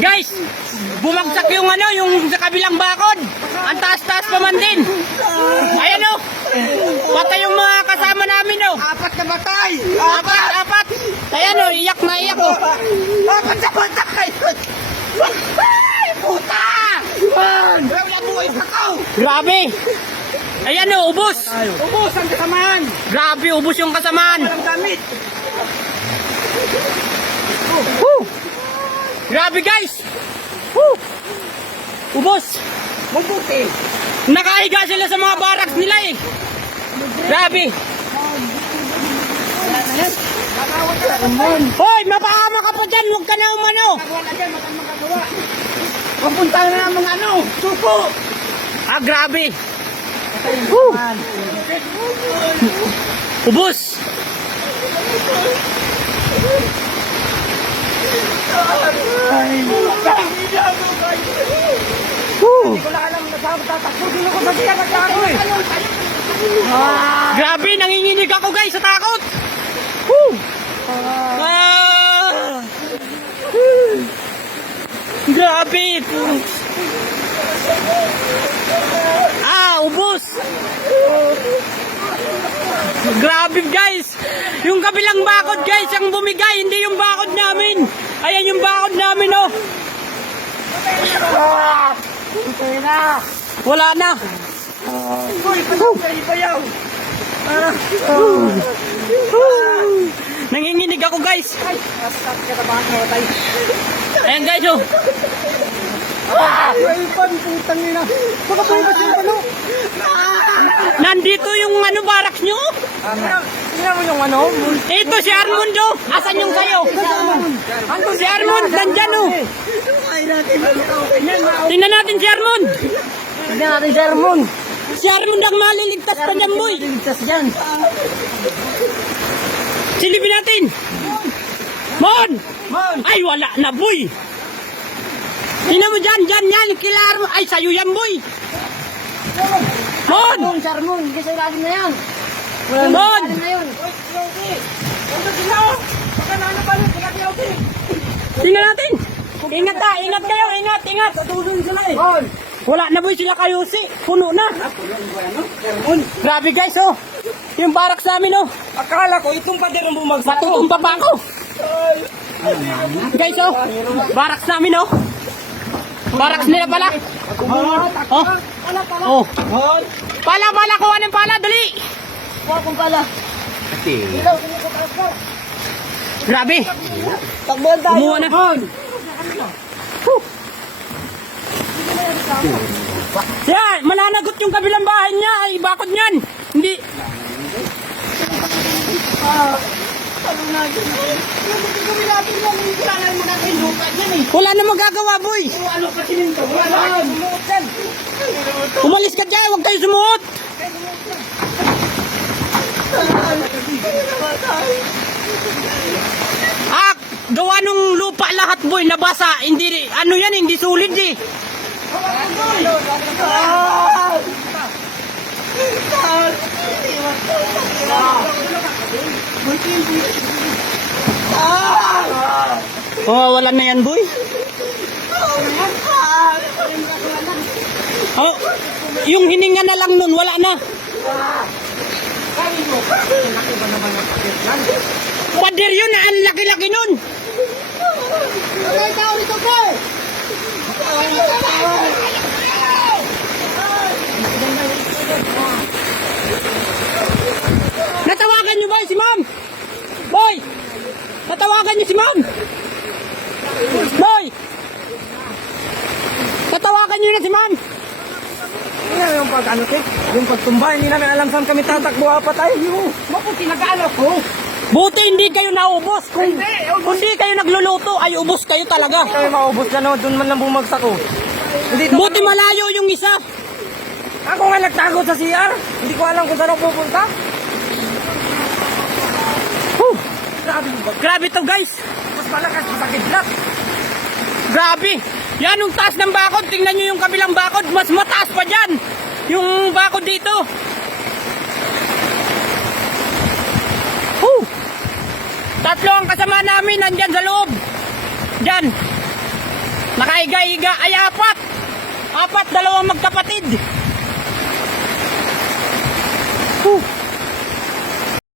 Guys, bumagsak yung ano, yung sa kabilang bakod. Ang taas-taas pa man din. Ayan o. Patay yung mga kasama namin o. Apat na batay! Apat. Ayan o, iyak na iyak o. Apat na batay! Ay, puta! Wala buhay pa ko! Grabe. Ayan o, ubos. Ubus ang kasamaan! Grabe, ubos yung kasamaan. Walang damit! Woo! Grabe guys. Woo! Ubos. Mabuti! Nakahiga sila sa mga barracks nila eh. Grabe. Hoy, mapahama ka pa dyan. Huwag ka na umano. Wala dyan, makang magagawa! Papunta na ng mga ano! Suko! Ah, grabe. Woo! Ubos. Woo! Hindi ko na alam na saan tatakbo. Sino ko sa siya nagkako eh! Grabe, nanginginig ako guys sa takot. Woo! Ah! Grabe. Ubos. Grabe guys. Yung kabilang bakod guys, ang bumigay, hindi yung bakod namin. Ayan yung bakod namin oh. Ito na! Wala na. Uy, bayaw! Nanginginig ako guys. Ay, nasat ka na ba ang matay? Ayan guys oh. Ay, putang ina! Baka pa yung yung ano? Nandito yung ano barracks nyo. Tingnan mo yung ano? Ito si Armando. Asan yung sayo? Si Armand, nandyan oh. Tingnan natin si Armand. Tingnan natin si Armand. Si Armand ang maliligtas pa dyan boy. Ligtas dyan. Silipin natin. Mon! Man! Ay wala na boy. Tingnan mo dyan, yan, kila Armand. Ay sayo yan boy. Mon! Armand, si Armand. Hindi sa ilalim na yan. Mon! Na yun. Tingnan natin. Ingat ha, ingat kayo, ingat. Tutulong sila eh. Wala na boy sila kayo si. Puno na. Grabe guys oh. Yung barracks namin oh. Akala ko itong pader ang bumagsak. Matutumba pa ako. Guys oh. Barracks namin oh. Barracks nila pala. Oh. Oh. Pala, kuha ng pala, dali. Huwag kong pala. Ilaw, sinikutas ko. Grabe. Takbuhan tayo. Kumuha na. Yan, mananagot yung kabilang bahay niya. Ay, bakod niyan. Hindi. Wala na magagawa, boy. Ano pa sininto? Wala. Umalis ka dyan, huwag kayo sumuot. Gawa nung lupa lahat, boy, nabasa. Hindi, ano yan, hindi sulit eh. Oh, wala na yan, boy. Oh, yung hininga na lang nun, wala na. Pader yun, ang laki-laki nun. Natawagan nyo ba si ma'am? Boy! Natawagan nyo si ma'am? Boy! Natawagan nyo na si ma'am? Tingnan yung pag-ano, yung pagtumba, hindi namin alam saan kami tatakbo apat ay. Maputi nag-ano ko. Buti hindi kayo naubos. Kung hindi kayo nagluluto, ay ubos kayo talaga. Kami maubos na no, doon man lang bumagsak ko. Buti malayo yung isa. Ako nga nagtago sa CR. Hindi ko alam kung saan ako pupunta. Grabe to guys. Mas malakas sa kidlat. Grabe. Yan yung taas ng bakod. Tingnan nyo yung kabilang bakod. Mas mataas pa dyan. Yung bakod dito. Tatlo ang kasama namin nandyan sa loob. Diyan. Nakaiga-iga ay apat. Apat, dalawang magkapatid.